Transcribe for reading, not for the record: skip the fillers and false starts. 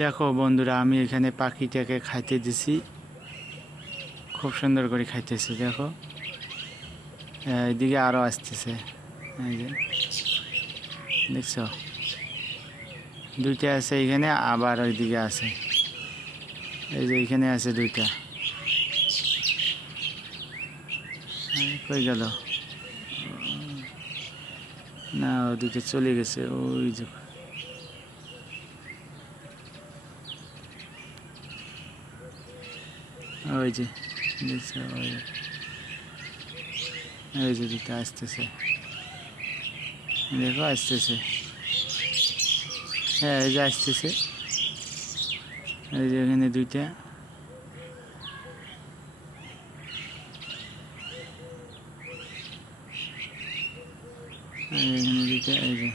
দেখো বন্ধুরা, আমি এখানে পাখিটাকে খাইতে দিছি, খুব সুন্দর করে খাইতেছে। দেখো এইদিকে আরও আসতেছে, এই যে দেখছো, দুইটা আছে এইখানে, আবার ওইদিকে আছে, এই যে এইখানে আছে দুইটা। কই গেল? না, ওদিকে চলে গেছে, ওই যে ওই যে দেখছো, ওই যে দুইটা আসতেছে, দেখো আসতেছে। হ্যাঁ, এই যে আসতেছে, এই যে এখানে দুইটা, এখানে দুইটা, এই যে